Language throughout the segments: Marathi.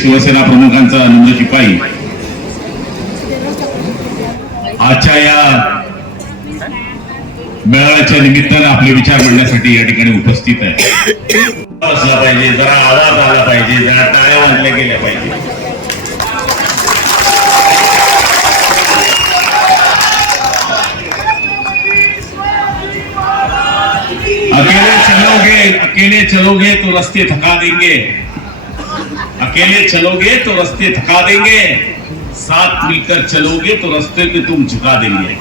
शिवसेना प्रमुखांचा नम्र शिपाई. आजच्या या मेळाव्याच्या निमित्तानं आपले विचार मांडण्यासाठी या ठिकाणी उपस्थित आहे. असला पाहिजे जरा आवाज आला पाहिजे जरा टाळ्या वाजल्या गेल्या पाहिजे. अकेले चलोगे अकेले चलोगे तो रस्ते थका देंगे. अकेले चलोगे तो रास्ते थका देंगे। साथ मिलकर चलोगे तो रस्ते में तुम झुका देंगे।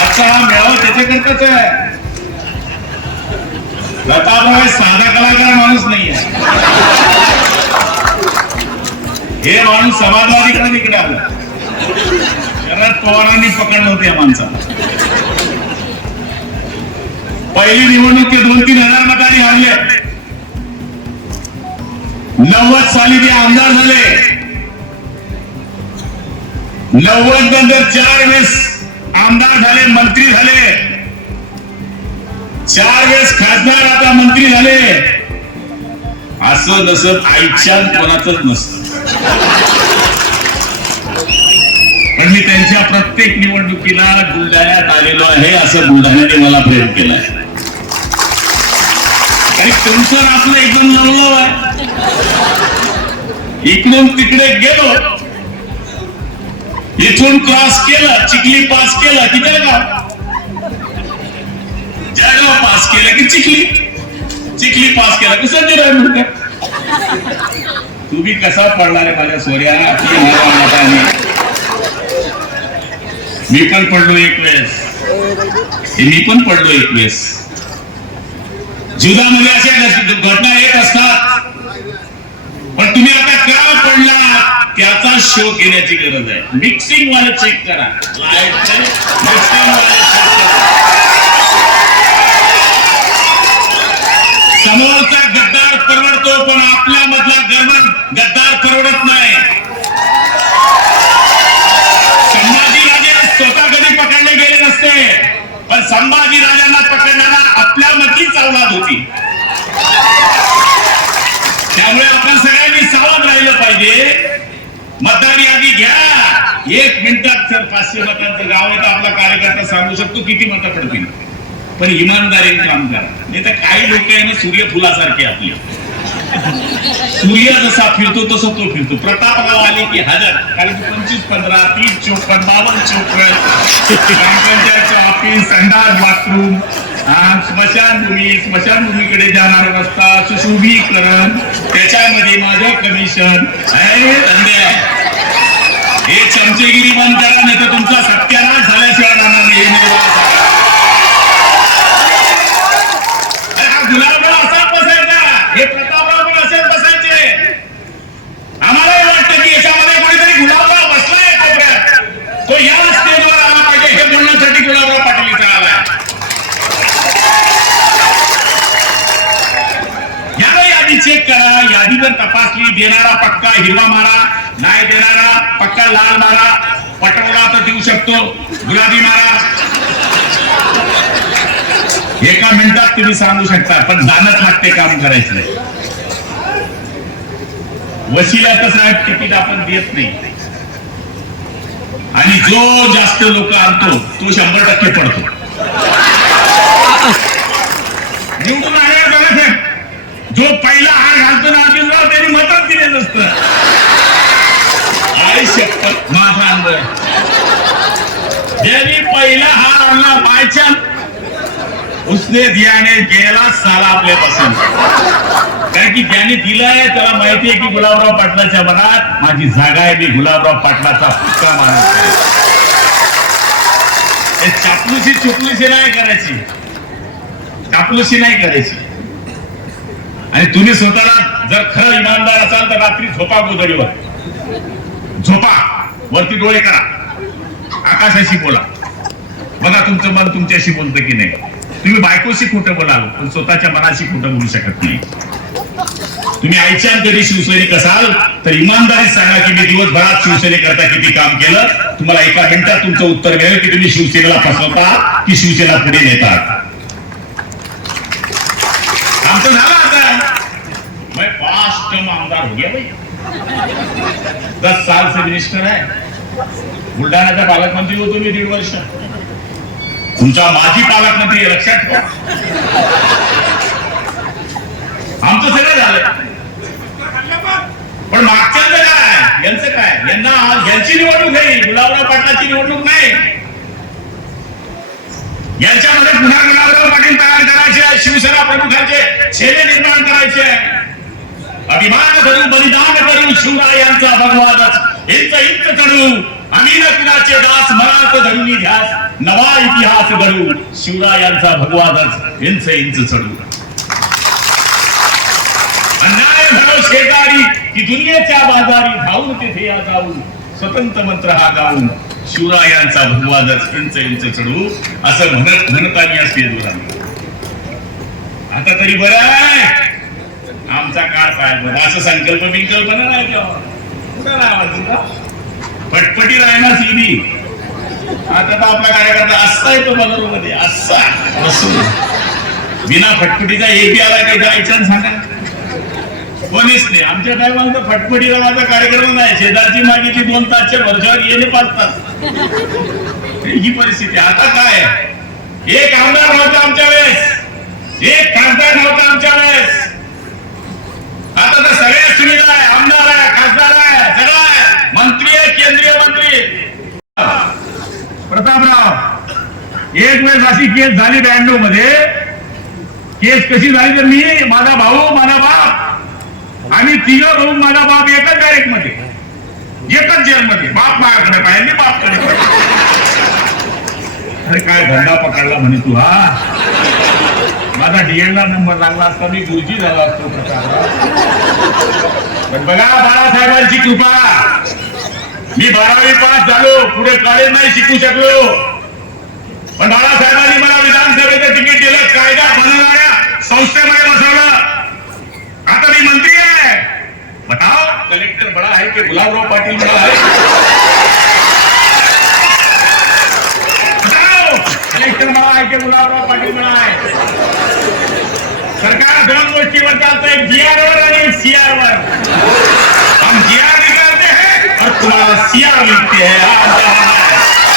आजचा हा मेळावा त्याच्याकरताच आहे लताबाई साधा कलाकार माणूस नाहीये हे। माणूस समाजवादीकडे तिकडे आलं शरद पवारांनी पकडलं होते या माणसाला पहिली निवडणूक ते दोन तीन हजार मतांनी हरले नव्वद साली ते आमदार झाले. नव्वद नंतर चार वेळेस आमदार झाले मंत्री झाले. चार वेळेस खासदार आता मंत्री झाले. असं नसत आईच्या कोणाच नसत. पण मी त्यांच्या प्रत्येक निवडणुकीला बुलढाण्यात आलेलो आहे असं बुलढाण्याने मला प्रेम केलाय आणि तुमचं आपलं एकदम लवलव आहे. इकडून तिकडे गेलो. इथून क्रॉस केला चिखली पास केला की जळगाव. जळगाव पास केला की चिखली. चिखली पास केला की संजय तुम्ही कसा पडणार आहे माझ्या सोर्या मला मी पण पडलो एक वेळेस. मी पण पडलो एक वेळेस. जीवनामध्ये अशा घटना येत असतात. पण तुम्ही आता का पडला त्याचा शो घेण्याची गरज आहे. मिक्सिंग वाले चेक करा. मिक्सिंग वाले check करा. समोरचा गद्दार परवडतो पण आपल्या मधला गर्वन गद्दार परवडत नाही संभाजी राजे स्वतः कधी पकडले गेले नसते पण संभाजी राजांना पकडणारा आपल्या मधलीच अवलाद होती त्यामुळे आपण सगळ्यांनी सावध राहिलं पाहिजे मतदार यादी घ्या. एक मिनिटात जर पाचशे मतांचं गाव आहे तर आपला कार्यकर्ता सांगू शकतो किती मतं पडतील. पण इमानदारीने काम करा नाही तर काही लोक आहे ना सूर्यफुलासारखे आपले. सूर्य जसा फिरतो तसं तो फिरतो. प्रतापराव आले की हजार. कारण की पंचवीस पंधरा तीस चोपन्न बावन्न चोपन्न. ग्रामपंचायतचं ऑफिस संडास बाथरूम स्मशानभूमी स्मशानभूमीकडे जाणार रस्ता सुशोभीकरण. त्याच्यामध्ये माझं कमिशन हे हे चमचेगिरी बंद करा नाही तर तुमचा सत्यानाश झाल्याशिवाय राहणार नाही हा गुलाबराव असाच बसायचा. हे प्रतापराव पण असेच बसायचे. वाटतं की याच्यामध्ये कोणीतरी गुलाबराव बसलाय तो या स्टेजवर आला पाहिजे हे बोलण्यासाठी गुलाबराव पाटील इथं आलाय याला यादी चेक करा जर तपासली देणारा पक्का हिरवा मारा नाही देणारा पक्का लाल मारा पटवला तर देऊ शकतो गुलाबी मारा. एका मिनिटात तुम्ही सांगू शकता पण जाणत लागते काम करायचं. वशिल्याचं साहेब तिकीट आपण देत नाही. आणि जो जास्त लोक आणतो तो शंभर टक्के पडतो. निवडून आल्यावर बघा साहेब जो पहिला हार घालतो ना अर्जुनराव त्यांनी मतच दिले नसतं. आई शपथ माझा अंदर ज्यांनी पहिला हार आणला बायचान उसने दियाने गेला साला आपल्या पसंत कारण की ज्याने दिलाय त्याला माहिती आहे की गुलाबराव पाटलाच्या मनात माझी जागा आहे मी गुलाबराव पाटलाचा पुतळा माणूस आहे. हे नाही करायची. चापलुसी नाही करायची. आणि तुम्ही स्वतःला जर खरं इमानदार असाल तर रात्री झोपा गोदडीवर झोपा. वरती डोळे करा. आकाशाशी बोला. बघा तुमचं मन तुमच्याशी बोलतं की नाही. तुम्ही बायकोशी खोटं बोलाल पण स्वतःच्या मनाशी खोटं बोलू शकत नाही. तुम्ही आईच्या जरी शिवसैनिक असाल तर इमानदारी सांगा की मी दिवसभरात शिवसेनेकरता किती काम केलं. तुम्हाला एका मिनिटात तुमचं उत्तर मिळेल की तुम्ही शिवसेनेला फसवता की शिवसेना पुढे नेतात आमचं झालं आता मैं पाच हो गया भाई। दस साल से मिनिस्टर है। बुलढाण्याचा पालकमंत्री होतो मी दीड वर्ष तुमचा माजी पालकमंत्री लक्षात ठेवा आमचं सगळं झालं पण मागच्यांचं काय यांचं काय यांना यांची निवडणूक आहे गुलाबराव पाटलाची निवडणूक नाही। यांच्यामध्ये पुन्हा गुलाबराव पाटील तयार करायचे शिवसेना प्रमुखांचे छेले निर्माण करायचे अभिमान करू बलिदान करू शिवरायांचा भगवानच इंच इंच करू आम्ही न दास मनात धरून ध्यास नवा इतिहास घडू. शिवरायांचा भगवानच इंच इंच चढू. अन्याय झालो शेजारी की दुनियेच्या बाजारी धावून तिथे या जाऊन. स्वतंत्र मंत्र हा गाऊन शिवरायांचा भगवानच इंच इंच चढू. असं म्हणत म्हणता असते या आता तरी बरं आहे. आमचा काळ काय असं संकल्प विकल्पना नाही कुठं नाही पटपटी राहणार सीबी आता तर आपला कार्यकर्ता असता येतो मध्ये असा. बसून बिना फटफटीचा एक आला काही जायचं सांगा. कोणीच नाही. आमच्या टायमाला तर फटफटीला माझा कार्यक्रम नाही. शेजारची मागितली दोन तासच्या वर्षावर येणे पाच तास ही परिस्थिती. आता काय आहे? एक आमदार नव्हता आमच्या वेळेस. एक खासदार नव्हता आमच्या वेळेस. आता तर सगळ्या सुविधा आहे आमदार आहे खासदार आहे सगळं आहे. मंत्री आहे केंद्रीय मंत्री. प्रतापराव एक वेळेस अशी केस झाली ब्याण्णवमध्ये केस कशी झाली तर मी माझा भाऊ माझा बाप आम्ही तिघ भाऊ माझा बाप एकच डायरेक्टमध्ये एकच जेल मध्ये बाप माझ्याकडे पाहिजे मी बापकडे अरे काय धंदा पकडला म्हणे तू हा? माझा डीएल ला नंबर लागला असता मी गुरुजी झाला असतो पण बघा बाळासाहेबांची कृपा. मी बारावी पास झालो पुढे कॉलेज नाही शिकू शकलो. पण बाळासाहेबांनी मला विधानसभेचं तिकीट दिलं कायदा बनवणाऱ्या संस्थेमध्ये बसवलं. आता मी मंत्री आहे. बताओ कलेक्टर बडा आहे की गुलाबराव पाटील बडा आहे? दोन गोष्टीवर चालतं एक जीआर वर आणि एक सीआर वर हम जीआर निकालते हैं और तुम्हारा सीआर लिखते हैं हा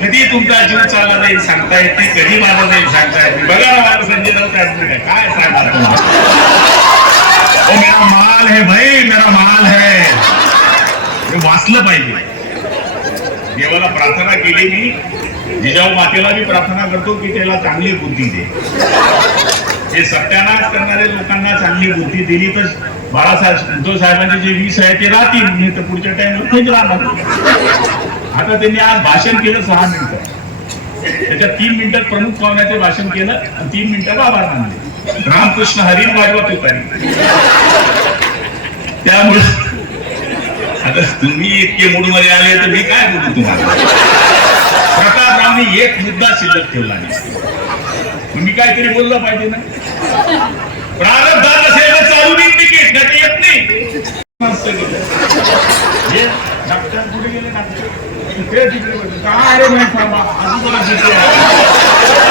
कधी तुमचा जीव चालला जाईल सांगता येत कधी माझा जाईल सांगता येत बघा मला संजय राऊत काय काय तुम्हाला मेरा माल है भाई, मेरा माल है। वाचलं पाहिजे देवाला प्रार्थना केली मी. जिजाऊ मातेला मी प्रार्थना करतो की त्याला चांगली बुद्धी दे. हे सत्यानाश करणाऱ्या लोकांना चांगली बुद्धी दिली तर बाळासाहेब उद्धव साहेबांचे जे वीस आहे ते राहतील. नाही तर पुढच्या टाइमला तेच राहणार. आता त्यांनी आज भाषण केलं सहा मिनिटं. त्याच्यात तीन मिनिटात प्रमुख पाहुण्याचे भाषण केलं आणि तीन मिनिटात आभार मानले. रामकृष्ण हरिण वाजवत होता. त्यामुळे तुम्ही इतके मूडमध्ये आले तर मी काय बोलू तुम्हाला? प्रतापरावनी एक मुद्दा शिल्लक ठेवला नाही. मी काहीतरी बोललं पाहिजे ना? प्रारब्धात असेल तर चालू नाही तिकीट ना तर येत नाही. डॉक्टर कुठे गेले डॉक्टर? ते तिकडे होते. काय रे माहीत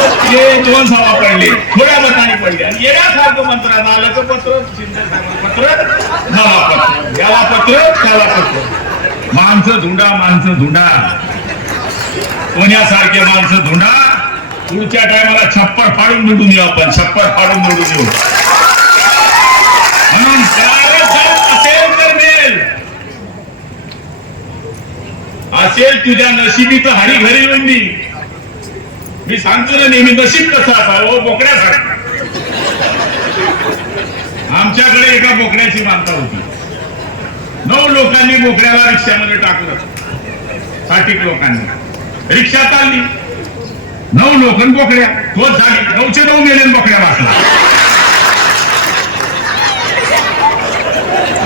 थांबा. दोन सभा पडले. थोड्या मताने पडले. आणि येण्यासारखं मंत्र नाल्याचं पत्र शिंदे पत्र मला पत्र. याला पत्र त्याला पत्र. माणसं धुंडा माणसं धुंडा. कोण्यासारखे माणसं धुंडा. पुढच्या टायमाला छप्पर फाडून निवडून येऊ आपण. छप्पर फाडून निवडून येऊ. म्हणून असेल तर मिळेल. असेल तुझ्या नशिबीचं तर हरी घरी येऊन मी सांगतो ना नेहमी नशीब कसं असावं हो, बोकड्यासारखं आमच्याकडे एका बोकड्याची मानता होती. नऊ लोकांनी बोकड्याला रिक्षामध्ये टाकलं. साठीक लोकांनी. रिक्षा चालली. नऊ लोक बोकड्या. तोच झाली. नऊचे नऊ मेले बोकड्या वाचला.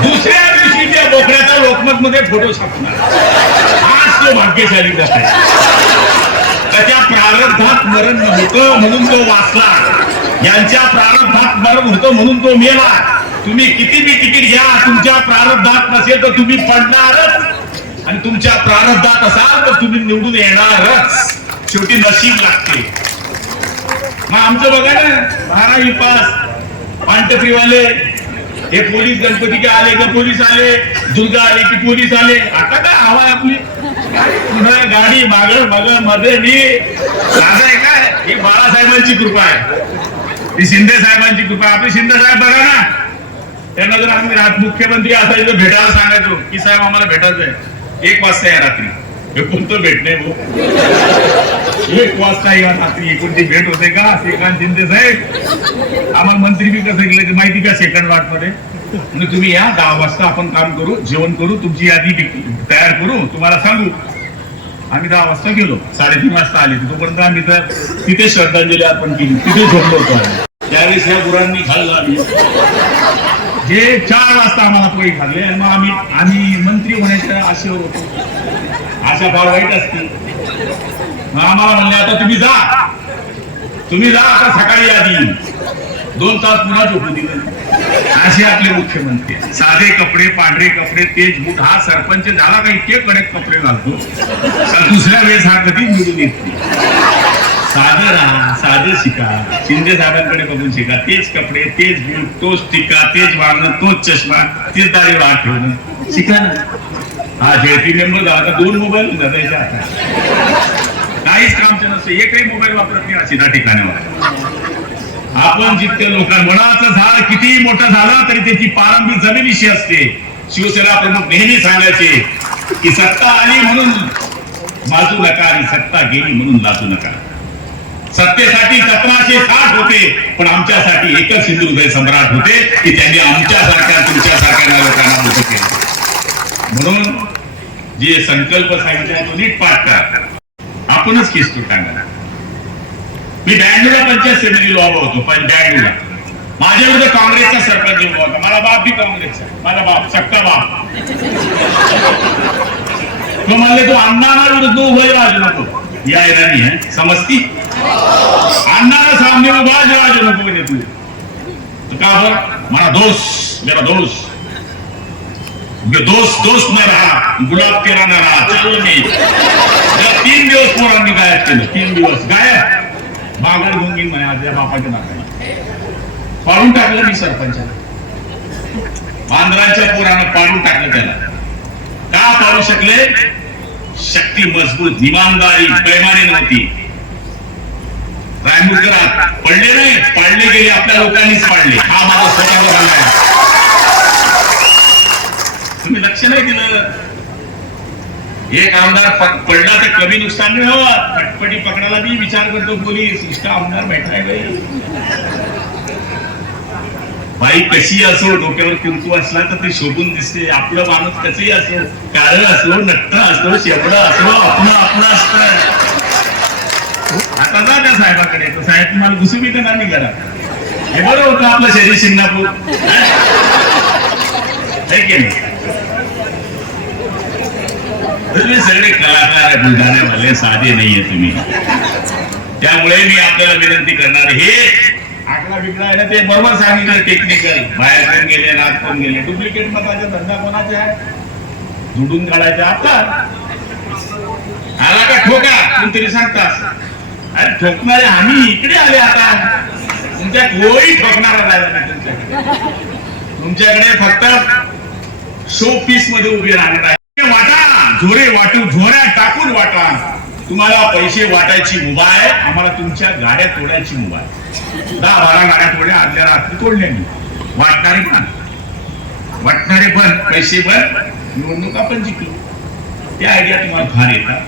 दुसऱ्या दिवशी त्या बोकड्याचा लोकमत मध्ये फोटो छापणार आज तो भाग्यशाली त्याच्या प्रारब्धात मरण नव्हतं म्हणून तो वाचला. यांच्या प्रारब्धात मरण होतं म्हणून तो मेला. तुम्ही किती बी तिकीट घ्या तुमच्या प्रारब्धात नसेल तर तुम्ही पडणारच. आणि तुमच्या प्रारब्धात असाल तर तुम्ही निवडून येणारच. शेवटी नशीब लागते. मग आमचं बघा ना बारावी पास. पानटपरीवाले हे पोलीस गणपती के आले का? पोलीस आले. दुर्गा आले की पोलीस आले? आता काय हवा आपली? काय गाडी माग मग मध्ये मी माझं आहे काय? ही बाळासाहेबांची कृपा आहे. ही शिंदे साहेबांची कृपा आहे. आपले शिंदे साहेब बघा ना. त्यांना जर आम्ही मुख्यमंत्री असायचं भेटायला सांगायचो की साहेब आम्हाला भेटायचं आहे एक वाजता या रात्री. हे कोणतं भेटणे भाऊ एक वाजता या रात्री. कोणती भेट होते का? श्रीकांत शिंदे साहेब. आम्हाला मंत्री बी कसं गेलं माहिती का सेकंड वाटमध्ये? तुम्ही या दहा वाजता आपण काम करू जेवण करू तुमची यादी तयार करू तुम्हाला सांगू. आम्ही दहा वाजता गेलो. साडेतीन वाजता आले. तोपर्यंत आम्ही तर तिथे श्रद्धांजली अर्पण केली. तिथे झोपलो होतो आम्ही. त्यावेळेस या गुरांनी खाल्लं आम्ही. हे चार वाजता आम्हाला पोळी खाल्ले आणि मग आम्ही आम्ही मंत्री होण्याच्या आशेवर होतो. आशा फार वाईट असते. मग आम्हाला म्हणले आता तुम्ही जा. तुम्ही जा आता सकाळी आधी. दोन तास पुन्हा झोपू दिलं. असे आपले मुख्यमंत्री साधे कपडे पांढरे कपडे तेज बूट हा सरपंच झाला का इतके कडक कपडे घालतो? तर दुसऱ्या वेळेस हा कधी निवडून येत? साधं राहा साधं शिका. शिंदे साहेबांकडे बघून शिका. तेच कपडे तेच बूट तोच टिका तेच वागणं तोच चष्मा तेच दारी वाट ठेवणं. शिका ना. हा शेती मेंबर झाला दोन मोबाईल त्याच्या काहीच कामचं नसतं. एकही मोबाईल वापरत नाही अशी त्या ठिकाणी. आपण जितक्या लोकांना वडाचं झाड किती मोठं झालं तरी त्याची पारंबी जमिनीशी असते. शिवसेना प्रमुख नेहमी सांगायचे की सत्ता आली म्हणून बाजू नका आणि सत्ता गेली म्हणून लाजू नका. सत्तेसाठी सतराशे साठ होते पण आमच्यासाठी एकच हिंदू हृदय सम्राट होते की त्यांनी आमच्यासारख्या तुमच्यासारख्या लोकांना मोठं केलं. म्हणून जे संकल्प सांगितले तो नीट पाठ करा. आपणच किस्तूर टांगा मी ब्याण्णवला पंचायत समितीला उभा होतो, पण ब्याण्णवला माझ्या विरुद्ध काँग्रेसचा होता मला बाप बी काँग्रेसचा माझा बाप सक्का बाप. तो म्हणले, तू अण्णाला विरुद्ध उभं राहू नको. या इराणी आहे. समजती? अण्णाला सामने उभा राहू नको म्हणजे तू. तो का बर? मला दोस्त मेरा ये दोस्त दोस्त न रहा. गुलाब तेरा न रहा. चलो मी. त्याला तीन दिवस पोरांनी गायब केलं. तीन दिवस. गायब? बागड घेऊन घेईन म्हणे आज बापाच्या नाकाला पाडून टाकलं मी सरपंचाला. बांद्राच्या पोरानं पाडून टाकलं त्याला. का पाडू शकले? शक्ती मजबूत इमानदारी पैमानी नव्हती. रायमुरकरात पडले नाही पाडले गेले आपल्या लोकांनीच पाडले. हा माझा स्वतःचा आहे तुम्ही लक्ष नाही दिलं? एक आमदार पडला तर कमी नुकसान नाही हो पटपटी पकडायला मी विचार करतो पोलीस. इष्टा आमदार बैठाय बाई कशी असो डोक्यावर कुंकू असला तर ती शोभून दिसते. आपलं माणूस कसंही असो काळ असो नट्ट असो शेवड असो आपण आपलं असतं. आता जा त्या साहेबाकडे. तो साहेब तुम्हाला घुसू बी तर नाही करा हे बरं होतं आपलं शरीर शिंगणापूर. की नाही? तुम्ही सगळे कलाकार आहे बुलढाण्यामधले साधे नाहीये तुम्ही. त्यामुळे मी आपल्याला विनंती करणार हे आकडा बिकडा आहे ना ते बरोबर सांगितलं टेक्निकल बाहेर पण गेले रात पण गेले. डुप्लिकेट मताचा धंदा कोणाचा आहे? झुडून काढायचा आता. आला का ठोका? कोणतरी सांगतास अरे ठोकणारे आम्ही इकडे आले आता. तुमच्या कोळी ठोकणारा राहिला नाही तुमच्याकडे. तुमच्याकडे फक्त शो पीसमध्ये उभे राहणार आहे. वाटा. झोरे वाटू झोऱ्या टाकून वाटा. तुम्हाला पैसे वाटायची मुभा आहे आम्हाला तुमच्या गाड्या तोडायची मुभा आहे. दहा बारा गाड्या तोडल्या आदल्या रात्री तोडल्या मी. वाटणारे पण. वाटणारे पण पैसे पण. निवडणूक आपण जिंकलो. त्या आयडिया तुम्हाला फार येतात.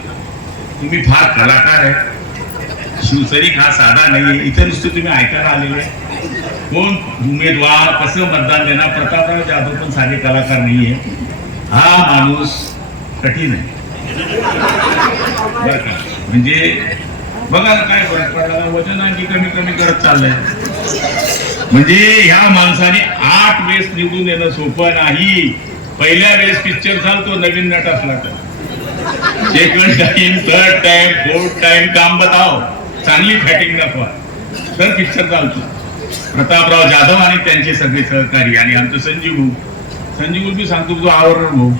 तुम्ही फार कलाकार आहे. शिवसैनिक हा साधा नाहीये इतर नुसतं तुम्ही ऐकायला आलेले कोण? उमेदवार कसं मतदान देणार? प्रतापराव जाधव पण साधे कलाकार नाहीये. हा माणूस कठीण आहे बरं म्हणजे बघा ना काय फरक पडला वजन आणखी कमी कमी करत चाललंय. म्हणजे ह्या माणसाने आठ वेळेस निवडून येणं सोपं नाही. पहिल्या वेळेस पिक्चर चालतो नवीन नट असला तर. Second time third time fourth time काम बताव चांगली फॅटिंग दाखवा. तर पिक्चर चालतो. प्रतापराव जाधव आणि त्यांचे सगळे सहकारी आणि आमचं संजीव भाऊ. संजीव भाऊ बी सांगतो तो आवरण भाऊ.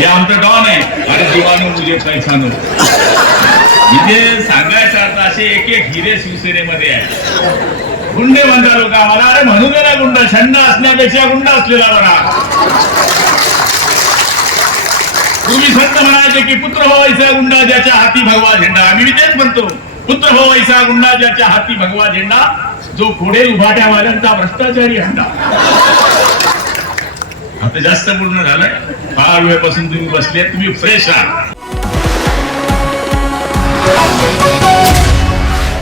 हे आमचं डॉन आहे. अरे जीवानो मुझे पैसा म्हणजे सांगायचा अर्थ असे एक एक हिरे शिवसेनेमध्ये आहे गुंडे म्हणता लोक आम्हाला. अरे म्हणू दे ना गुंड छंद असण्यापेक्षा गुंड असलेला बरा. तुम्ही संत म्हणायचे की पुत्र भवायचा गुंडा ज्याच्या हाती भगवा झेंडा. आम्ही तेच म्हणतो. पुत्र भवायचा गुंडा ज्याच्या हाती भगवा झेंडा. जो पुढे उभाट्यावाल्यांचा भ्रष्टाचारी हंडा. आता जास्त पूर्ण झालंय. फार वेळपासून तुम्ही बसले तुम्ही फ्रेश आहात.